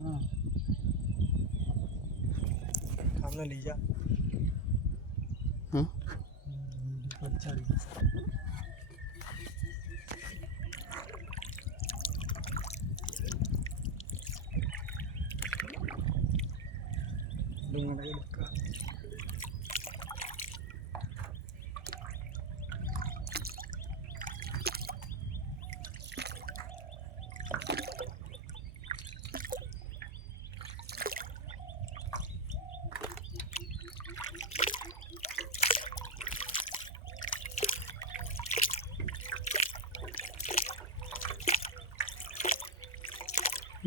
हाँ, सामने ले जा। হুম चल दूंगा ये का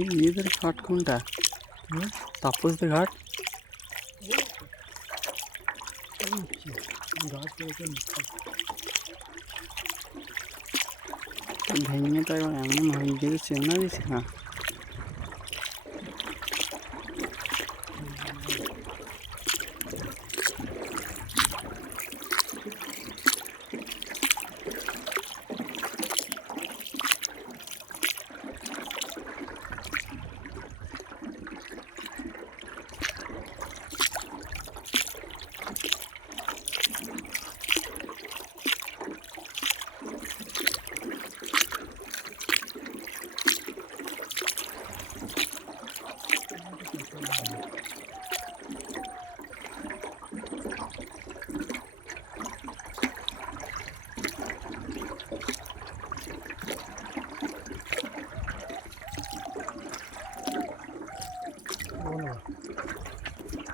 ইয়েদের ঘাট কোনটা? তাপসদের ঘাট। ভেঙে তো এমন হয়ে গেছে, চেনা দিচ্ছে না।